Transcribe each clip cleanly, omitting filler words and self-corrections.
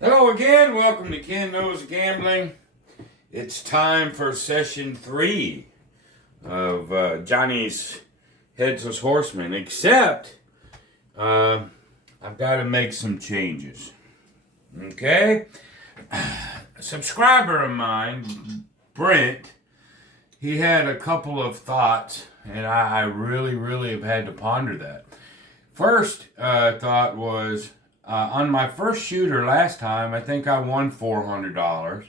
Hello again. Welcome to Ken Knows Gambling. It's time for session 3 of Johnny's Headless Horseman. Except, I've got to make some changes. Okay? A subscriber of mine, Brent, he had a couple of thoughts, and I really have had to ponder that. First thought was, on my first shooter last time, I think I won $400.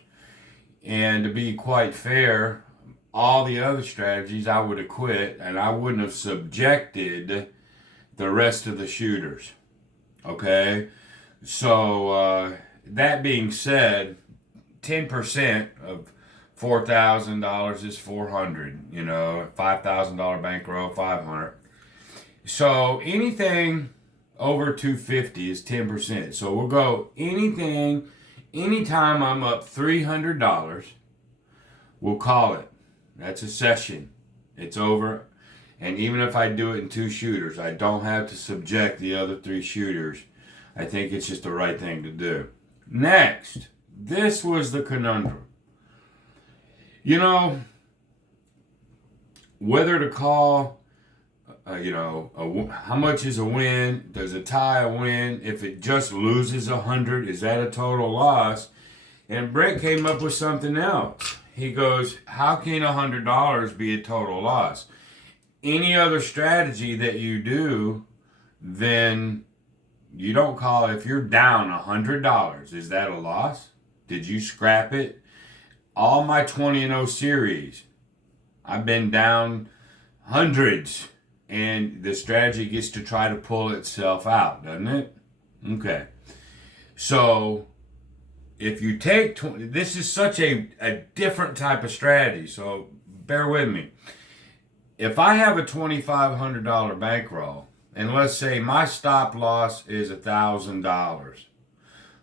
And to be quite fair, all the other strategies I would have quit and I wouldn't have subjected the rest of the shooters. Okay? So, that being said, 10% of $4,000 is $400. You know, $5,000 bankroll, $500. So anything over 250 is 10%. So we'll go anytime I'm up $300, we'll call it. That's a session. It's over. And even if I do it in 2 shooters, I don't have to subject the other 3 shooters. I think it's just the right thing to do. Next, this was the conundrum. You know, whether to call how much is a win? Does a tie a win? If it just loses 100, is that a total loss? And Brett came up with something else. He goes, how can $100 be a total loss? Any other strategy that you do, then you don't call it. If you're down $100, is that a loss? Did you scrap it? All my 20-0 series, I've been down hundreds. And the strategy gets to try to pull itself out, doesn't it? Okay. So, if you take 20, this is such a different type of strategy, so bear with me. If I have a $2,500 bankroll, and let's say my stop loss is $1,000,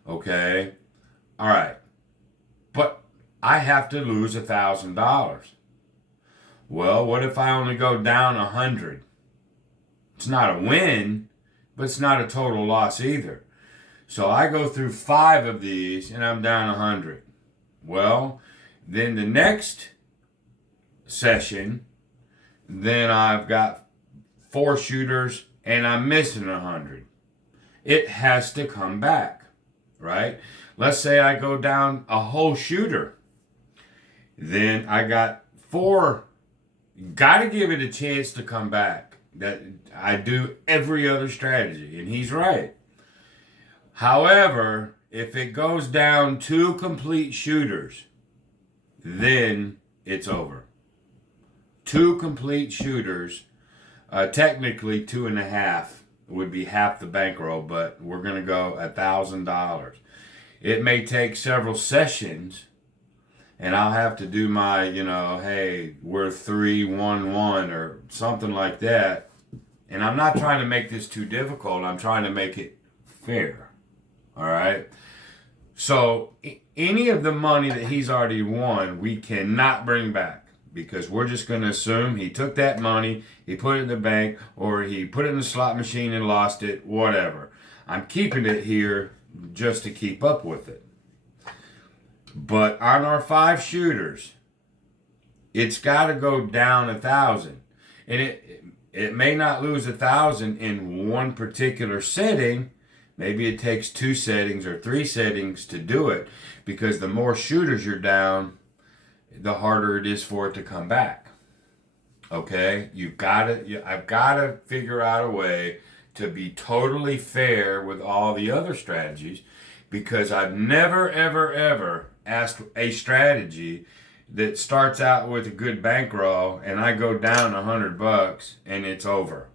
okay? All right. But I have to lose $1,000. Well, what if I only go down 100? It's not a win, but it's not a total loss either. So I go through 5 of these and I'm down 100. Well, then the next session, then I've got 4 shooters and I'm missing 100. It has to come back, right? Let's say I go down a whole shooter. Then I got 4. Got to give it a chance to come back. That I do every other strategy, and he's right. However, if it goes down 2 complete shooters, then it's over. 2 complete shooters, technically 2.5 would be half the bankroll, but we're going to go $1,000. It may take several sessions, and I'll have to do my, hey, we're 3-1-1 or something like that. And I'm not trying to make this too difficult. I'm trying to make it fair. All right? So any of the money that he's already won, we cannot bring back. Because we're just going to assume he took that money, he put it in the bank, or he put it in the slot machine and lost it, whatever. I'm keeping it here just to keep up with it. But on our 5 shooters, it's got to go down 1,000. And it may not lose 1,000 in one particular setting. Maybe it takes 2 settings or 3 settings to do it. Because the more shooters you're down, the harder it is for it to come back. Okay? I've got to figure out a way to be totally fair with all the other strategies. Because I've never, ever asked a strategy that starts out with a good bankroll and I go down $100 and it's over.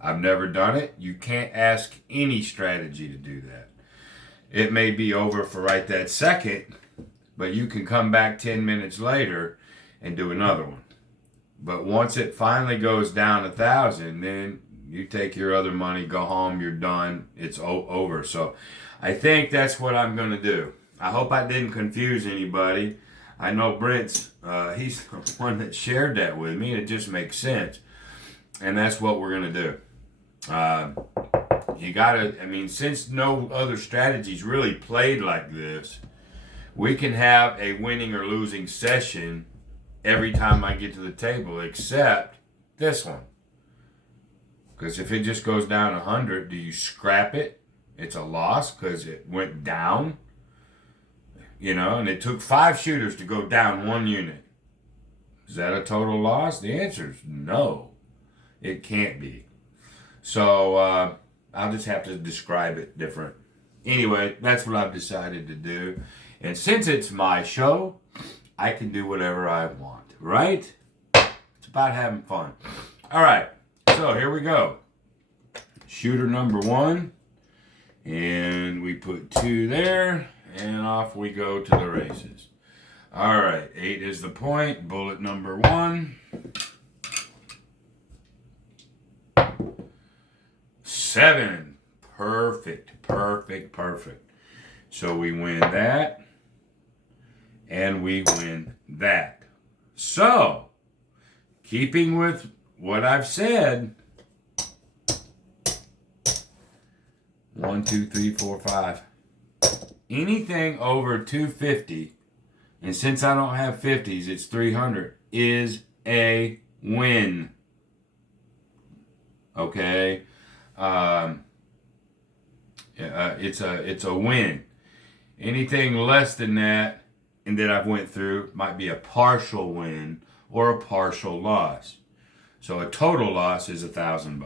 I've never done it. You can't ask any strategy to do that. It may be over for right that second, but you can come back 10 minutes later and do another one. But once it finally goes down 1,000, then you take your other money, go home, you're done, it's over. So I think that's what I'm going to do. I hope I didn't confuse anybody. I know Brent's, he's the one that shared that with me, and it just makes sense. And that's what we're going to do. You gotta, I mean, since no other strategies really played like this, we can have a winning or losing session every time I get to the table, except this one. Because if it just goes down 100, do you scrap it? It's a loss because it went down. You know, and it took 5 shooters to go down 1 unit. Is that a total loss? The answer is no. It can't be. So I'll just have to describe it different. Anyway, that's what I've decided to do. And since it's my show, I can do whatever I want, right? It's about having fun. All right, so here we go. Shooter number 1. And we put 2 there. And off we go to the races. All right, 8 is the point. Bullet number 1. 7. Perfect, perfect, perfect. So we win that. And we win that. So, keeping with what I've said, 1, 2, 3, 4, 5. Anything over 250, and since I don't have 50s, it's 300, is a win. Okay? It's a win. Anything less than that, and that I've went through, might be a partial win or a partial loss. So a total loss is $1,000.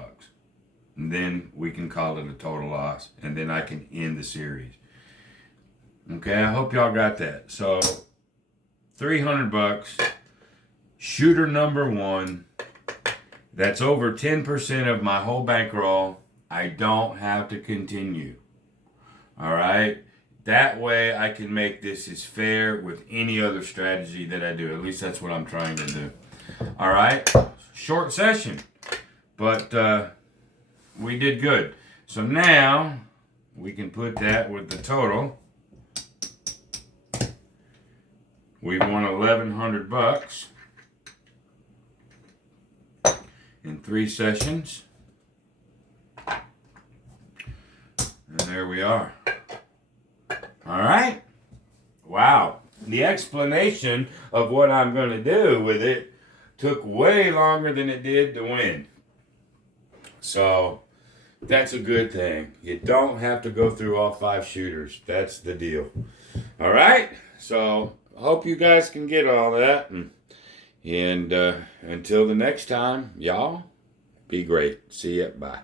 And then we can call it a total loss, and then I can end the series. Okay, I hope y'all got that. So, $300. Shooter number 1. That's over 10% of my whole bankroll. I don't have to continue. All right? That way I can make this as fair with any other strategy that I do. At least that's what I'm trying to do. All right? Short session. But we did good. So now we can put that with the total. We've won $1,100 in 3 sessions. And there we are. All right. Wow. The explanation of what I'm going to do with it took way longer than it did to win. So that's a good thing. You don't have to go through all 5 shooters. That's the deal. All right. So I hope you guys can get all that. And until the next time, y'all, be great. See ya. Bye.